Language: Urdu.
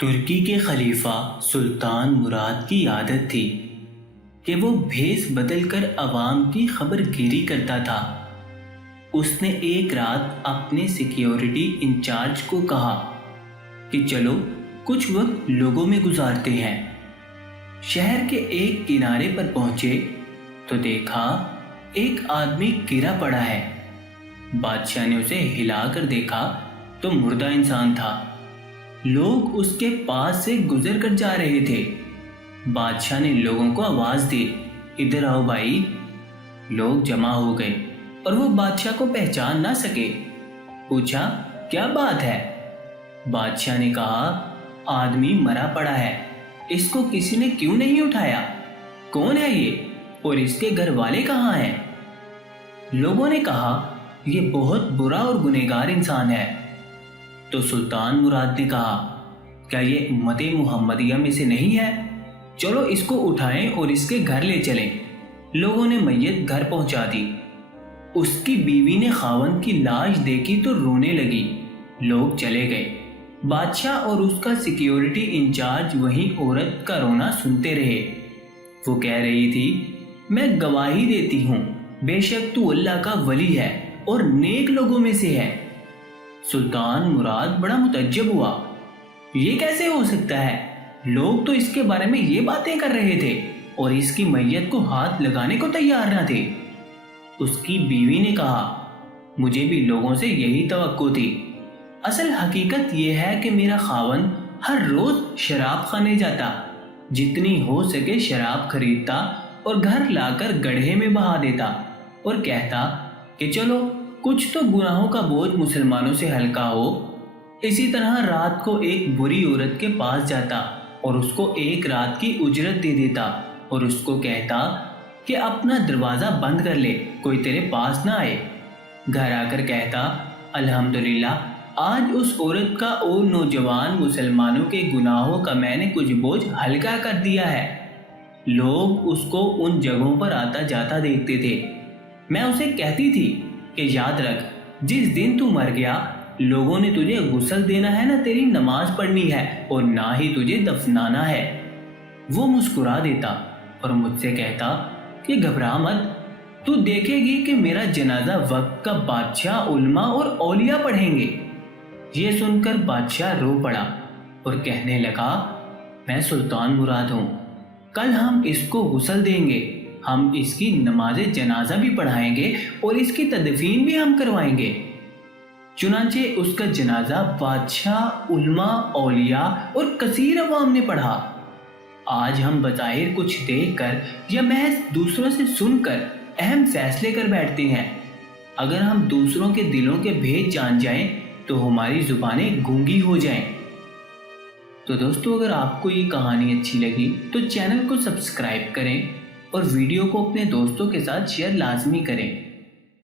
ترکی کے خلیفہ سلطان مراد کی عادت تھی کہ وہ بھیس بدل کر عوام کی خبر گیری کرتا تھا۔ اس نے ایک رات اپنے سیکیورٹی انچارج کو کہا کہ چلو کچھ وقت لوگوں میں گزارتے ہیں۔ شہر کے ایک کنارے پر پہنچے تو دیکھا ایک آدمی گرا پڑا ہے۔ بادشاہ نے اسے ہلا کر دیکھا تو مردہ انسان تھا۔ لوگ اس کے پاس سے گزر کر جا رہے تھے۔ بادشاہ نے لوگوں کو آواز دی، ادھر آؤ بھائی۔ لوگ جمع ہو گئے اور وہ بادشاہ کو پہچان نہ سکے۔ پوچھا کیا بات ہے؟ بادشاہ نے کہا آدمی مرا پڑا ہے، اس کو کسی نے کیوں نہیں اٹھایا؟ کون ہے یہ اور اس کے گھر والے کہاں ہیں؟ لوگوں نے کہا یہ بہت برا اور گنہگار انسان ہے۔ تو سلطان مراد نے کہا کیا یہ امت محمدیہ میں سے نہیں ہے؟ چلو اس کو اٹھائیں اور اس کے گھر لے چلیں۔ لوگوں نے میت گھر پہنچا دی۔ اس کی بیوی نے خاوند کی لاش دیکھی تو رونے لگی۔ لوگ چلے گئے۔ بادشاہ اور اس کا سیکیورٹی انچارج وہیں عورت کا رونا سنتے رہے۔ وہ کہہ رہی تھی میں گواہی دیتی ہوں بے شک تو اللہ کا ولی ہے اور نیک لوگوں میں سے ہے۔ سلطان مراد بڑا متعجب ہوا، یہ کیسے ہو سکتا ہے؟ لوگ تو اس کے بارے میں یہ باتیں کر رہے تھے اور اس کی میت کو ہاتھ لگانے کو تیار نہ تھے۔ اس کی بیوی نے کہا مجھے بھی لوگوں سے یہی توقع تھی۔ اصل حقیقت یہ ہے کہ میرا خاوند ہر روز شراب خانے جاتا، جتنی ہو سکے شراب خریدتا اور گھر لا کر گڑھے میں بہا دیتا اور کہتا کہ چلو کچھ تو گناہوں کا بوجھ مسلمانوں سے ہلکا ہو۔ اسی طرح رات کو ایک بری عورت کے پاس جاتا اور اس کو ایک رات کی اجرت دے دیتا اور اس کو کہتا کہ اپنا دروازہ بند کر لے، کوئی تیرے پاس نہ آئے۔ گھر آ کر کہتا الحمدللہ آج اس عورت کا اور نوجوان مسلمانوں کے گناہوں کا میں نے کچھ بوجھ ہلکا کر دیا ہے۔ لوگ اس کو ان جگہوں پر آتا جاتا دیکھتے تھے۔ میں اسے کہتی تھی کہ یاد رکھ جس دن تو مر گیا لوگوں نے تجھے غسل دینا ہے، نہ تیری نماز پڑھنی ہے اور نہ ہی تجھے دفنانا ہے۔ وہ مسکرا دیتا اور مجھ سے کہتا کہ گھبرا مت، تو دیکھے گی کہ میرا جنازہ وقت کا بادشاہ، علماء اور اولیاء پڑھیں گے۔ یہ سن کر بادشاہ رو پڑا اور کہنے لگا میں سلطان مراد ہوں، کل ہم اس کو غسل دیں گے، ہم اس کی نماز جنازہ بھی پڑھائیں گے اور اس کی تدفین بھی ہم کروائیں گے۔ چنانچہ اس کا جنازہ بادشاہ، علماء، اولیاء اور کثیر عوام نے پڑھا۔ آج ہم بظاہر کچھ دیکھ کر یا محض دوسروں سے سن کر اہم فیصلے کر بیٹھتے ہیں۔ اگر ہم دوسروں کے دلوں کے بھید جان جائیں تو ہماری زبانیں گونگی ہو جائیں۔ تو دوستو اگر آپ کو یہ کہانی اچھی لگی تو چینل کو سبسکرائب کریں اور ویڈیو کو اپنے دوستوں کے ساتھ شیئر لازمی کریں۔